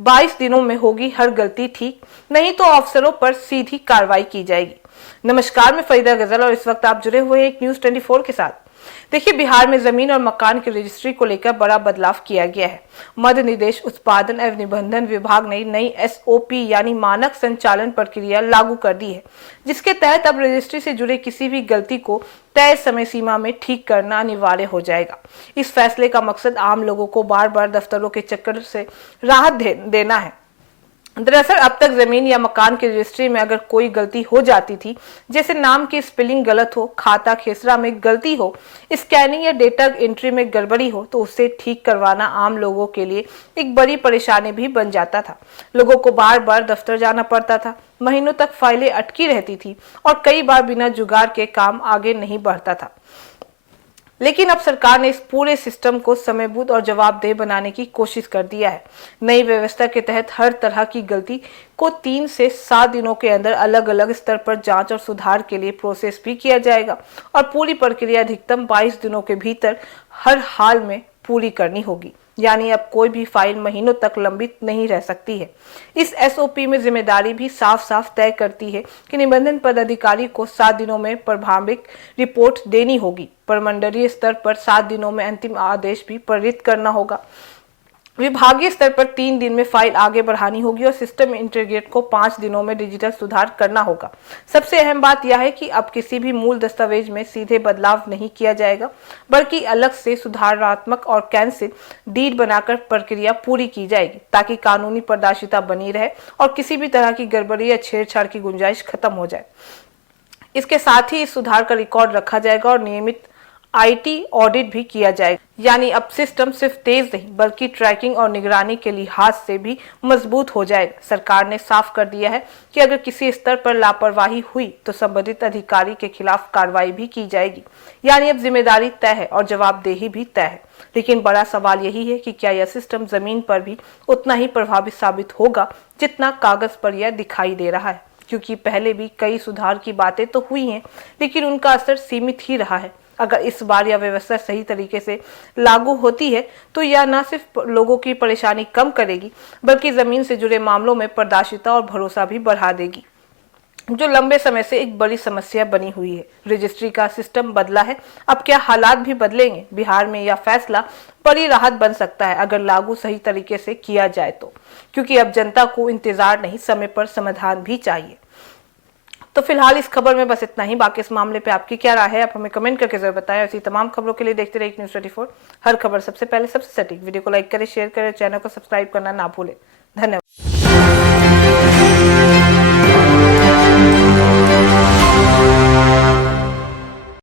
22 दिनों में होगी हर गलती ठीक, नहीं तो अफसरों पर सीधी कार्रवाई की जाएगी। नमस्कार, मैं फरीदा गजल और इस वक्त आप जुड़े हुए हैं एक न्यूज 24 के साथ। देखिए, बिहार में जमीन और मकान की रजिस्ट्री को लेकर बड़ा बदलाव किया गया है। मध्य निदेश उत्पादन एवं निबंधन विभाग ने नई एसओपी यानी मानक संचालन प्रक्रिया लागू कर दी है, जिसके तहत अब रजिस्ट्री से जुड़े किसी भी गलती को तय समय सीमा में ठीक करना अनिवार्य हो जाएगा। इस फैसले का मकसद आम लोगों को बार बार दफ्तरों के चक्कर से राहत देना है। दरअसल अब तक जमीन या मकान की रजिस्ट्री में अगर कोई गलती हो जाती थी, जैसे नाम की स्पेलिंग गलत हो, खाता खेसरा में गलती हो, स्कैनिंग या डेटा एंट्री में गड़बड़ी हो, तो उसे ठीक करवाना आम लोगों के लिए एक बड़ी परेशानी भी बन जाता था। लोगों को बार बार दफ्तर जाना पड़ता था, महीनों तक फाइलें अटकी रहती थी और कई बार बिना जुगाड़ के काम आगे नहीं बढ़ता था। लेकिन अब सरकार ने इस पूरे सिस्टम को समयबद्ध और जवाबदेह बनाने की कोशिश कर दिया है। नई व्यवस्था के तहत हर तरह की गलती को 3 से 7 दिनों के अंदर अलग अलग स्तर पर जांच और सुधार के लिए प्रोसेस भी किया जाएगा और पूरी प्रक्रिया अधिकतम 22 दिनों के भीतर हर हाल में पूरी करनी होगी। यानी अब कोई भी फाइल महीनों तक लंबित नहीं रह सकती है। इस एसओपी में जिम्मेदारी भी साफ साफ तय करती है कि निबंधन पदाधिकारी को 7 दिनों में प्रारंभिक रिपोर्ट देनी होगी। प्रमंडलीय स्तर पर 7 दिनों में अंतिम आदेश भी पारित करना होगा। विभागीय स्तर पर 3 दिन में फाइल आगे बढ़ानी होगी और सिस्टम इंटीग्रेट को 5 दिनों में डिजिटल सुधार करना होगा। सबसे अहम बात यह है कि अब किसी भी मूल दस्तावेज में सीधे बदलाव नहीं किया जाएगा, बल्कि अलग से सुधारात्मक और कैंसिल डीड बनाकर प्रक्रिया पूरी की जाएगी, ताकि कानूनी पारदर्शिता बनी रहे और किसी भी तरह की गड़बड़ी या छेड़छाड़ की गुंजाइश खत्म हो जाए। इसके साथ ही इस सुधार का रिकॉर्ड रखा जाएगा और नियमित आईटी ऑडिट भी किया जाएगा। यानी अब सिस्टम सिर्फ तेज नहीं बल्कि ट्रैकिंग और निगरानी के लिहाज से भी मजबूत हो जाएगा। सरकार ने साफ कर दिया है कि अगर किसी स्तर पर लापरवाही हुई तो संबंधित अधिकारी के खिलाफ कार्रवाई भी की जाएगी। यानी अब जिम्मेदारी तय है और जवाबदेही भी तय है। लेकिन बड़ा सवाल यही है कि क्या यह सिस्टम जमीन पर भी उतना ही प्रभावी साबित होगा जितना कागज पर यह दिखाई दे रहा है, क्योंकि पहले भी कई सुधार की बातें तो हुई हैं, लेकिन उनका असर सीमित ही रहा है। अगर इस बार यह व्यवस्था सही तरीके से लागू होती है तो यह न सिर्फ लोगों की परेशानी कम करेगी, बल्कि जमीन से जुड़े मामलों में पारदर्शिता और भरोसा भी बढ़ा देगी, जो लंबे समय से एक बड़ी समस्या बनी हुई है। रजिस्ट्री का सिस्टम बदला है, अब क्या हालात भी बदलेंगे? बिहार में यह फैसला बड़ी राहत बन सकता है अगर लागू सही तरीके से किया जाए तो, क्योंकि अब जनता को इंतजार नहीं, समय पर समाधान भी चाहिए। तो फिलहाल इस खबर में बस इतना ही। बाकी इस मामले पे आपकी क्या राय है, आप हमें कमेंट करके जरूर बताएं। ऐसी तमाम खबरों के लिए देखते रहिए न्यूज़ 24, हर खबर सबसे पहले सबसे सटीक। वीडियो को लाइक करें, शेयर करें, चैनल को सब्सक्राइब करना ना भूलें। धन्यवाद।